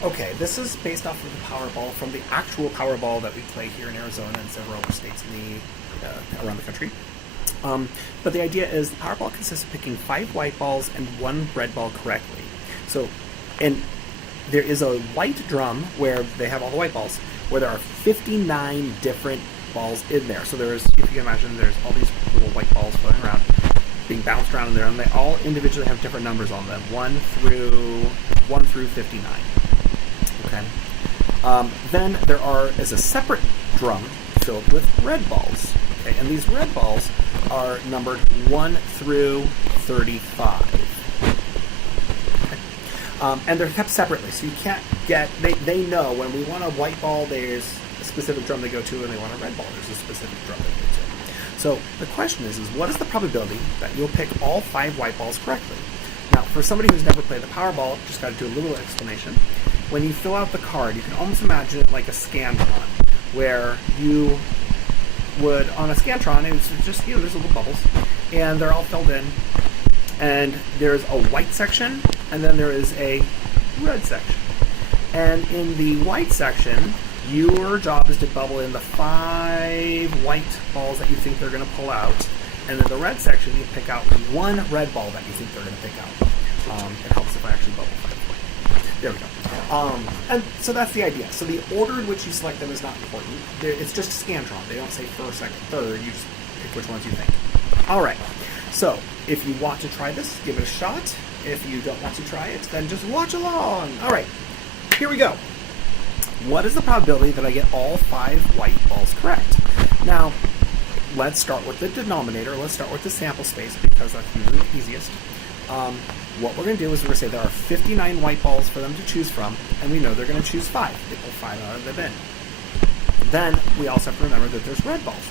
Okay, this is based off of the Powerball from the actual Powerball that we play here in Arizona and several other states around the country. But the idea is the Powerball consists of picking 5 white balls and 1 red ball correctly. So, and there is a white drum where they have all the white balls, where there are 59 different balls in there. So there's, if you can imagine, there's all these little white balls floating around, being bounced around in there, and they all individually have different numbers on them, 1 through 59. Okay. Then there is a separate drum filled with red balls. Okay, and these red balls are numbered 1 through 35. Okay. And they're kept separately, so you can't get. They know when we want a white ball, there's a specific drum they go to, and they want a red ball, there's a specific drum they go to. So the question is what is the probability that you'll pick all 5 white balls correctly? Now, for somebody who's never played the Powerball, just got to do a little explanation. When you fill out the card, you can almost imagine it like a Scantron, where you would, on a Scantron, it's just, there's little bubbles, and they're all filled in, and there's a white section, and then there is a red section. And in the white section, your job is to bubble in the 5 white balls that you think they're going to pull out, and in the red section, you pick out 1 red ball that you think they're going to pick out. It helps if I actually bubble 5. There we go. And so that's the idea. So the order in which you select them is not important. It's just a Scantron. They don't say first, second, third. You just pick which ones you think. All right. So if you want to try this, give it a shot. If you don't want to try it, then just watch along. All right. Here we go. What is the probability that I get all 5 white balls correct? Now, let's start with the denominator. Let's start with the sample space because that's usually the easiest. What we're going to do is we're going to say there are 59 white balls for them to choose from, and we know they're going to choose 5. They pull 5 out of the bin. Then we also have to remember that there's red balls.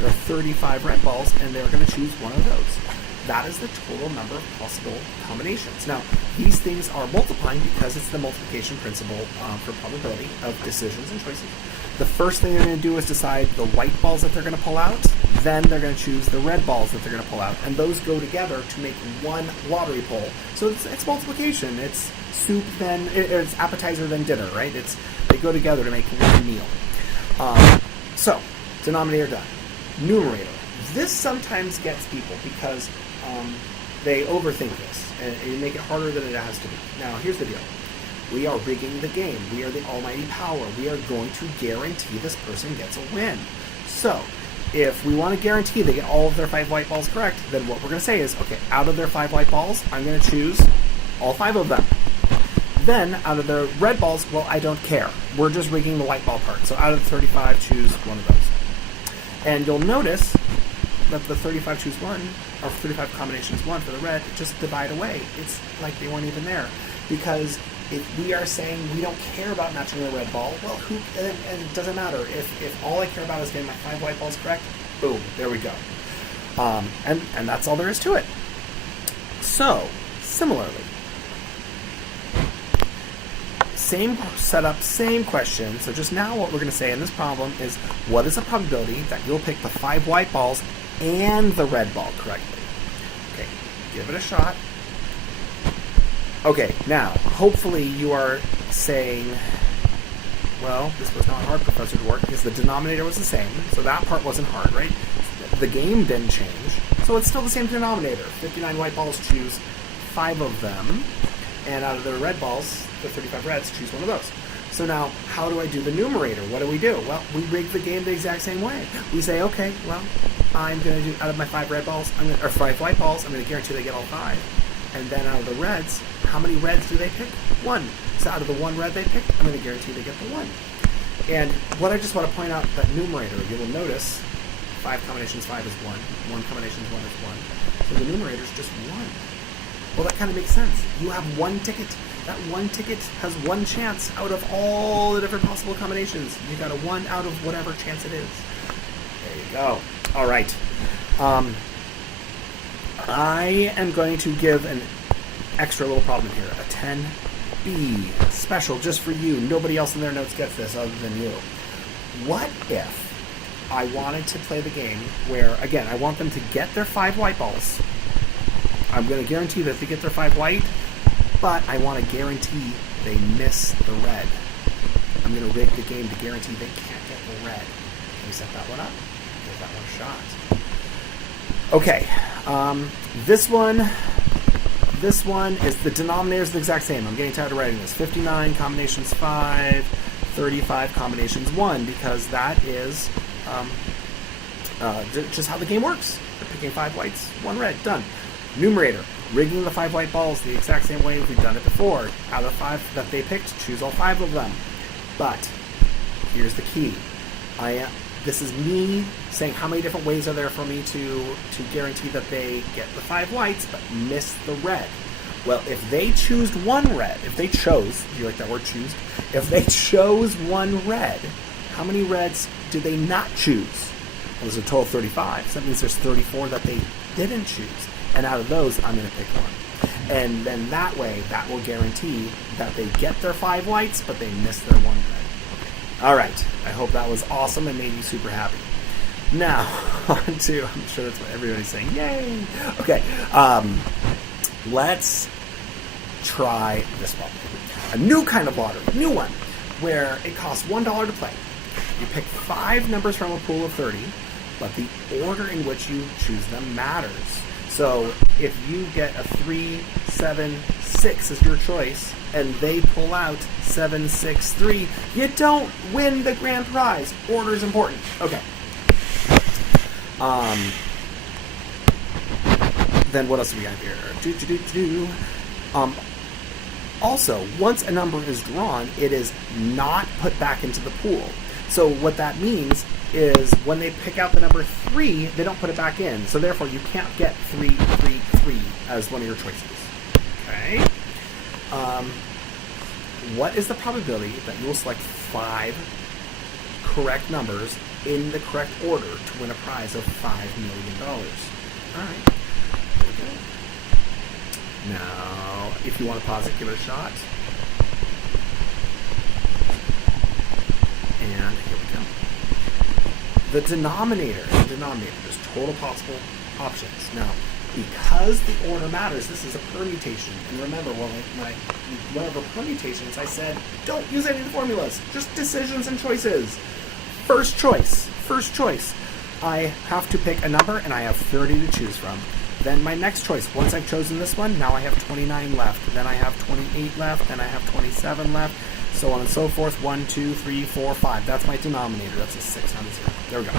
There are 35 red balls, and they're going to choose one of those. That is the total number of possible combinations. Now, these things are multiplying because it's the multiplication principle for probability of decisions and choices. The first thing they're going to do is decide the white balls that they're going to pull out. Then they're going to choose the red balls that they're going to pull out. And those go together to make one lottery pull. So it's multiplication. It's soup, then it's appetizer, then dinner, right? They go together to make one meal. So, denominator done. Numerator. This sometimes gets people because they overthink this. And you make it harder than it has to be. Now, here's the deal. We are rigging the game. We are the almighty power. We are going to guarantee this person gets a win. So, if we want to guarantee they get all of their 5 white balls correct, then what we're going to say is, okay, out of their 5 white balls, I'm going to choose all 5 of them. Then, out of the red balls, well, I don't care. We're just rigging the white ball part. So out of the 35, choose one of those. And you'll notice that the 35 choose 1, or 35 combinations 1 for the red, just divide away. It's like they weren't even there. Because if we are saying we don't care about matching the red ball, well, and it doesn't matter. If all I care about is getting my 5 white balls correct, boom, there we go. And that's all there is to it. So, similarly, same setup, same question. So just now what we're going to say in this problem is, what is the probability that you'll pick the 5 white balls and the red ball correctly? Okay, give it a shot. Okay, now, hopefully you are saying, well, this was not hard, Professor Dwork, because the denominator was the same, so that part wasn't hard, right? The game didn't change, so it's still the same denominator. 59 white balls, choose 5 of them, and out of the red balls, the 35 reds, choose one of those. So now, how do I do the numerator? What do we do? Well, we rig the game the exact same way. We say, okay, well, I'm going to do, out of my 5 red balls, or 5 white balls, I'm going to guarantee they get all 5. And then out of the reds, how many reds do they pick? 1. So out of the 1 red they pick, I'm going to guarantee they get the 1. And what I just want to point out, that numerator, you will notice 5 combinations 5 is 1. 1 combinations 1 is 1. So the numerator is just 1. Well, that kind of makes sense. You have 1 ticket. That 1 ticket has 1 chance out of all the different possible combinations. You got a 1 out of whatever chance it is. There you go. All right. I am going to give an extra little problem here. A 10B. Special just for you. Nobody else in their notes gets this other than you. What if I wanted to play the game where, again, I want them to get their 5 white balls. I'm going to guarantee that they get their 5 white, but I want to guarantee they miss the red. I'm going to rig the game to guarantee they can't get the red. Can we set that one up? Give that one a shot. Okay, this one is the denominator is the exact same. I'm getting tired of writing this. 59 combinations 5, 35 combinations 1, because that is just how the game works. They're picking 5 whites, 1 red, done. Numerator, rigging the 5 white balls the exact same way we've done it before. Out of 5 that they picked, choose all 5 of them. But here's the key. This is me saying how many different ways are there for me to guarantee that they get the 5 whites but miss the red. Well, if they choose 1 red, if they chose, do you like that word, choose? If they chose 1 red, how many reds did they not choose? Well, there's a total of 35, so that means there's 34 that they didn't choose. And out of those, I'm going to pick 1. And then that way, that will guarantee that they get their 5 whites, but they miss their 1 red. All right, I hope that was awesome and made you super happy. Now, on to, I'm sure that's what everybody's saying, yay! Okay, let's try this one. A new kind of lottery, new one, where it costs $1 to play. You pick 5 numbers from a pool of 30, but the order in which you choose them matters. So if you get a 3, 7, 6 as your choice, and they pull out 7, 6, 3, you don't win the grand prize. Order is important. Okay. Then what else do we have here? Also, once a number is drawn, it is not put back into the pool. So what that means is when they pick out the number 3, they don't put it back in. So therefore, you can't get 3, 3, 3 as one of your choices. Okay. What is the probability that you will select 5 correct numbers in the correct order to win a prize of $5 million? All right. There we go. Now, if you want to pause it, give it a shot. And here we go. The denominator, there's total possible options. Now, because the order matters, this is a permutation. And remember, when I went over permutations, I said, don't use any of the formulas, just decisions and choices. First choice. I have to pick a number, and I have 30 to choose from. Then my next choice, once I've chosen this one, now I have 29 left. Then I have 28 left, then I have 27 left, so on and so forth. 1, 2, 3, 4, 5. That's my denominator. That's a 6, not a 0. There we go.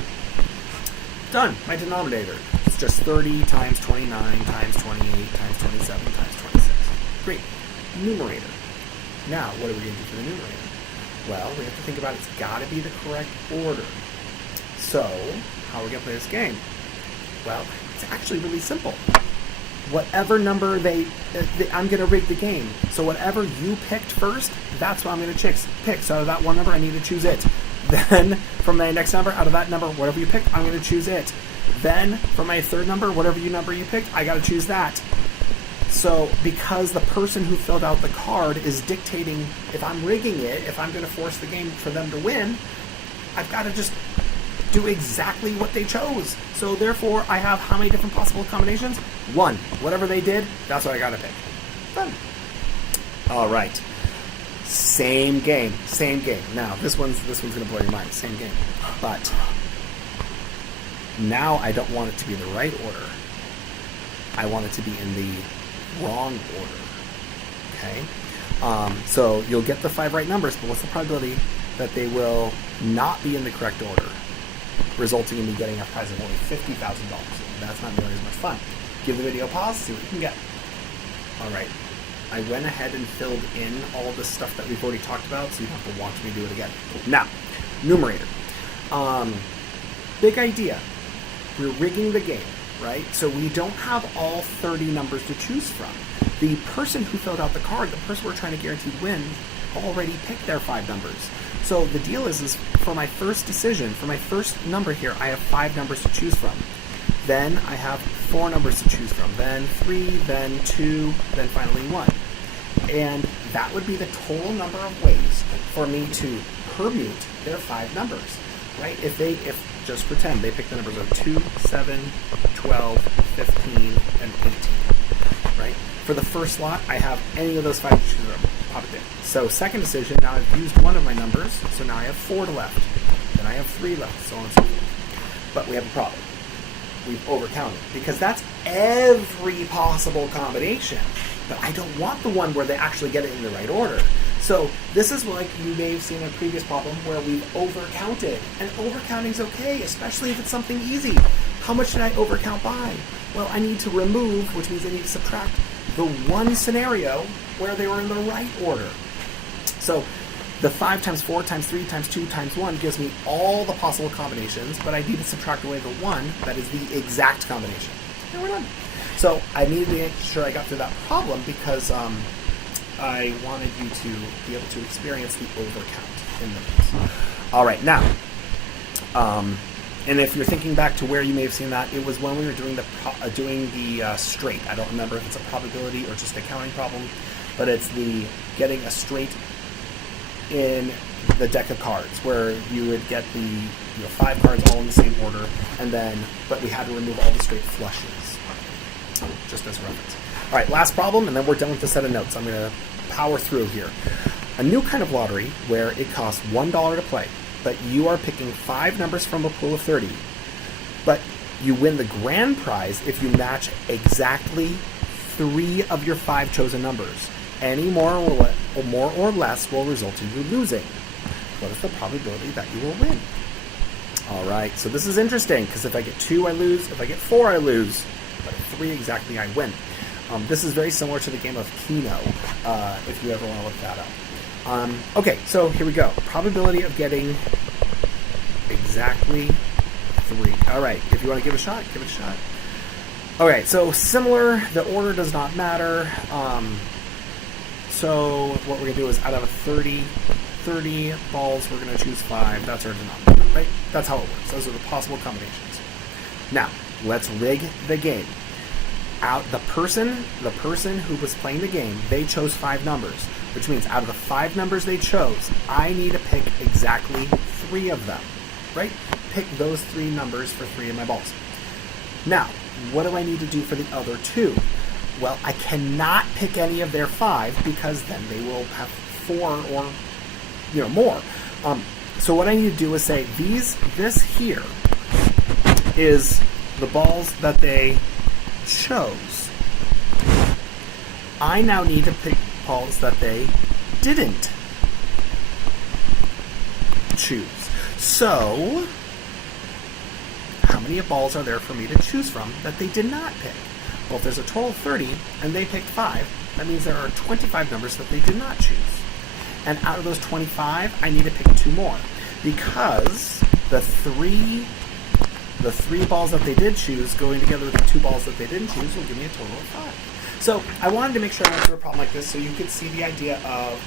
Done. My denominator. It's just 30 times 29 times 28 times 27 times 26. Great. Numerator. Now, what are we going to do for the numerator? Well, we have to think about it's got to be the correct order. So, how are we going to play this game? Well, it's actually really simple. Whatever number I'm going to rig the game. So whatever you picked first, that's what I'm going to pick. So out of that one number, I need to choose it. Then from my next number, out of that number, whatever you picked, I'm going to choose it. Then from my third number, whatever number you picked, I got to choose that. So because the person who filled out the card is dictating if I'm rigging it, if I'm going to force the game for them to win, I've got to just do exactly what they chose. So therefore, I have how many different possible combinations? 1. Whatever they did, that's what I got to pick. Done. All right. Same game. Now, this one's going to blow your mind. Same game. But now I don't want it to be in the right order. I want it to be in the wrong order. Okay? So you'll get the 5 right numbers, but what's the probability that they will not be in the correct order, resulting in me getting a prize of only $50,000? That's not nearly as much fun. Give the video a pause, see what you can get. All right. I went ahead and filled in all the stuff that we've already talked about, so you don't have to watch me do it again. Now, numerator. Big idea. We're rigging the game, right? So we don't have all 30 numbers to choose from. The person who filled out the card, the person we're trying to guarantee win, already picked their 5 numbers. So the deal is for my first decision, for my first number here, I have 5 numbers to choose from. Then I have 4 numbers to choose from. Then 3, then 2, then finally 1. And that would be the total number of ways for me to permute their 5 numbers, right? If just pretend they pick the numbers of 2, 7, 12, 15, and 18, right? For the first slot, I have any of those 5 to choose from. pop it there. So second decision, now I've used one of my numbers, so now I have 4 left. Then I have 3 left, so on and so forth. But we have a problem. We've overcounted, because that's every possible combination. But I don't want the one where they actually get it in the right order. So this is like you may have seen in a previous problem where we've overcounted. And overcounting's okay, especially if it's something easy. How much did I overcount by? Well, I need to remove, which means I need to subtract the one scenario where they were in the right order. So the 5 times 4 times 3 times 2 times 1 gives me all the possible combinations, but I need to subtract away the one that is the exact combination. And we're done. So I needed to make sure I got through that problem because I wanted you to be able to experience the overcount in the base. All right, now, and if you're thinking back to where you may have seen that, it was when we were doing the straight. I don't remember if it's a probability or just a counting problem, but it's the getting a straight in the deck of cards, where you would get the 5 cards all in the same order, but we had to remove all the straight flushes, just as a reference. All right, last problem, and then we're done with the set of notes. I'm going to power through here. A new kind of lottery where it costs $1 to play, but you are picking 5 numbers from a pool of 30, but you win the grand prize if you match exactly 3 of your 5 chosen numbers. Any more or less will result in you losing. What is the probability that you will win? All right, so this is interesting, because if I get 2, I lose. If I get 4, I lose. But 3 exactly, I win. This is very similar to the game of Keno, if you ever want to look that up. Okay, so here we go. Probability of getting exactly 3. All right, if you want to give it a shot, give it a shot. Okay, so similar. The order does not matter. So what we're going to do is out of 30 balls, we're going to choose 5. That's our denominator, right? That's how it works. Those are the possible combinations. Now, let's rig the game. The person who was playing the game, they chose 5 numbers, which means out of the 5 numbers they chose, I need to pick exactly 3 of them, right? Pick those 3 numbers for 3 of my balls. Now, what do I need to do for the other 2? Well, I cannot pick any of their 5 because then they will have 4 or more. So what I need to do is say this here is the balls that they chose. I now need to pick balls that they didn't choose. So how many balls are there for me to choose from that they did not pick? Well, if there's a total of 30 and they picked 5, that means there are 25 numbers that they did not choose. And out of those 25, I need to pick 2 more, because the 3 balls that they did choose going together with the 2 balls that they didn't choose will give me a total of 5. So I wanted to make sure I went through a problem like this so you could see the idea of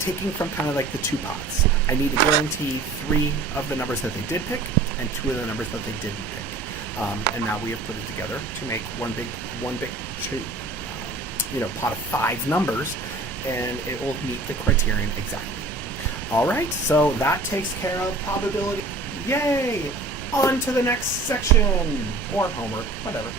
taking from kind of like the 2 pots. I need to guarantee 3 of the numbers that they did pick and 2 of the numbers that they didn't pick. And now we have put it together to make one big pot of 5 numbers, and it will meet the criterion exactly. All right, so that takes care of probability. Yay! On to the next section, or homework, whatever.